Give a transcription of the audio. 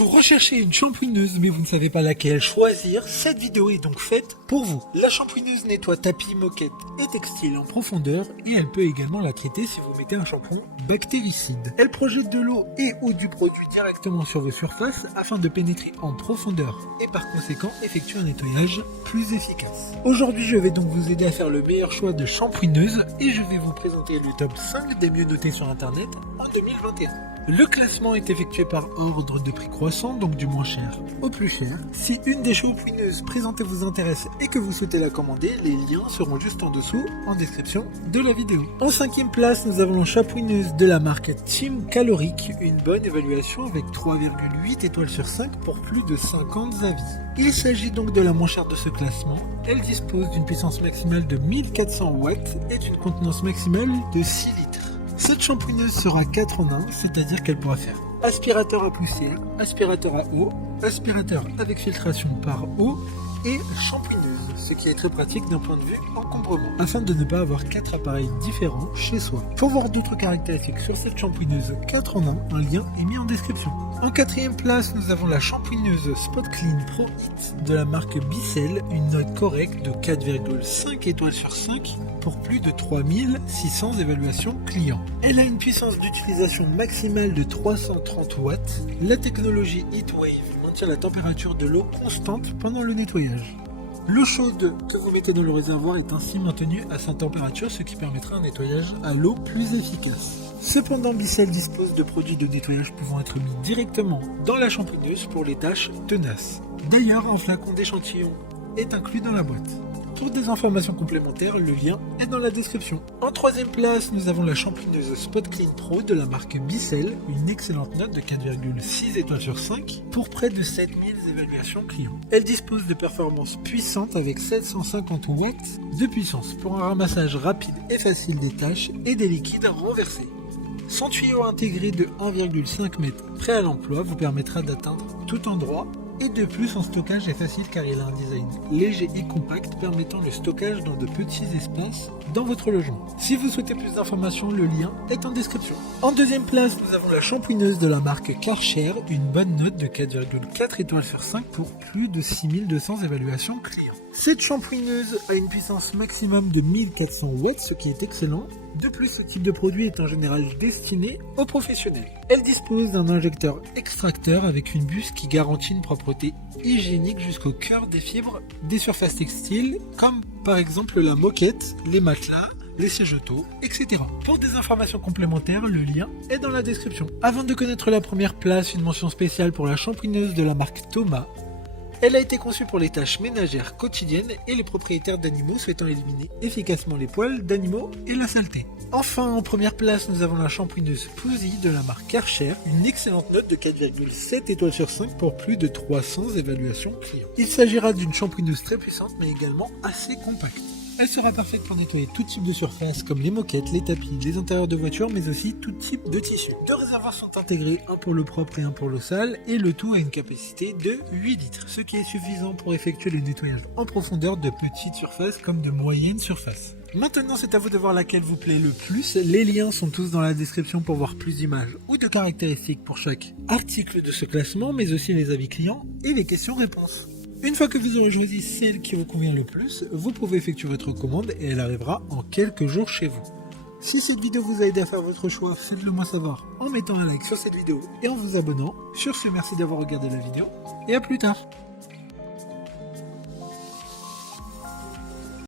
Vous recherchez une shampooineuse mais vous ne savez pas laquelle choisir, cette vidéo est donc faite pour vous. La shampooineuse nettoie tapis, moquette et textile en profondeur et elle peut également la traiter si vous mettez un shampoing bactéricide. Elle projette de l'eau et ou du produit directement sur vos surfaces afin de pénétrer en profondeur et par conséquent effectuer un nettoyage plus efficace. Aujourd'hui je vais donc vous aider à faire le meilleur choix de shampooineuse et je vais vous présenter le top 5 des mieux notés sur internet en 2021. Le classement est effectué par ordre de prix croissant, donc du moins cher au plus cher. Si une des shampooineuses présentées vous intéresse et que vous souhaitez la commander, les liens seront juste en dessous en description de la vidéo. En 5e place, nous avons la shampooineuse de la marque Team Caloric, une bonne évaluation avec 3,8 étoiles sur 5 pour plus de 50 avis. Il s'agit donc de la moins chère de ce classement. Elle dispose d'une puissance maximale de 1400 watts et d'une contenance maximale de 6 litres. Cette shampooineuse sera 4 en 1, c'est-à-dire qu'elle pourra faire aspirateur à poussière, aspirateur à eau, aspirateur avec filtration par eau et shampooineuse, ce qui est très pratique d'un point de vue encombrement, afin de ne pas avoir 4 appareils différents chez soi. Pour voir d'autres caractéristiques sur cette shampooineuse 4 en 1, un lien est mis en description. En 4e place, nous avons la shampooineuse Spot Clean Pro Hit de la marque Bissell, une note correcte de 4,5 étoiles sur 5 pour plus de 3600 évaluations clients. Elle a une puissance d'utilisation maximale de 330 watts. La technologie Heatwave maintient la température de l'eau constante pendant le nettoyage. L'eau chaude que vous mettez dans le réservoir est ainsi maintenue à sa température, ce qui permettra un nettoyage à l'eau plus efficace. Cependant, Bissell dispose de produits de nettoyage pouvant être mis directement dans la shampooineuse pour les tâches tenaces. D'ailleurs, un flacon d'échantillon est inclus dans la boîte. Pour des informations complémentaires, le lien est dans la description. En 3e place, nous avons la shampooineuse Spot Clean Pro de la marque Bissell, une excellente note de 4,6 étoiles sur 5 pour près de 7000 évaluations clients. Elle dispose de performances puissantes avec 750 watts de puissance pour un ramassage rapide et facile des tâches et des liquides renversés. Son tuyau intégré de 1,5 m prêt à l'emploi vous permettra d'atteindre tout endroit. Et de plus, son stockage est facile car il a un design léger et compact permettant le stockage dans de petits espaces dans votre logement. Si vous souhaitez plus d'informations, le lien est en description. En 2e place, nous avons la shampooineuse de la marque Karcher, une bonne note de 4,4 étoiles sur 5 pour plus de 6200 évaluations clients. Cette shampooineuse a une puissance maximum de 1400 watts, ce qui est excellent. De plus, ce type de produit est en général destiné aux professionnels. Elle dispose d'un injecteur extracteur avec une buse qui garantit une propreté hygiénique jusqu'au cœur des fibres des surfaces textiles, comme par exemple la moquette, les matelas, les sièges auto, etc. Pour des informations complémentaires, le lien est dans la description. Avant de connaître la première place, une mention spéciale pour la shampooineuse de la marque Thomas. Elle a été conçue pour les tâches ménagères quotidiennes et les propriétaires d'animaux souhaitant éliminer efficacement les poils d'animaux et la saleté. Enfin, en première place, nous avons la shampooineuse Pussy de la marque Karcher, une excellente note de 4,7 étoiles sur 5 pour plus de 300 évaluations clients. Il s'agira d'une shampooineuse très puissante mais également assez compacte. Elle sera parfaite pour nettoyer tout type de surface comme les moquettes, les tapis, les intérieurs de voitures, mais aussi tout type de tissu. Deux réservoirs sont intégrés, un pour l'eau propre et un pour l'eau sale, et le tout a une capacité de 8 litres, ce qui est suffisant pour effectuer le nettoyage en profondeur de petites surfaces comme de moyennes surfaces. Maintenant, c'est à vous de voir laquelle vous plaît le plus. Les liens sont tous dans la description pour voir plus d'images ou de caractéristiques pour chaque article de ce classement, mais aussi les avis clients et les questions-réponses. Une fois que vous aurez choisi celle qui vous convient le plus, vous pouvez effectuer votre commande et elle arrivera en quelques jours chez vous. Si cette vidéo vous a aidé à faire votre choix, faites-le moi savoir en mettant un like sur cette vidéo et en vous abonnant. Sur ce, merci d'avoir regardé la vidéo et à plus tard.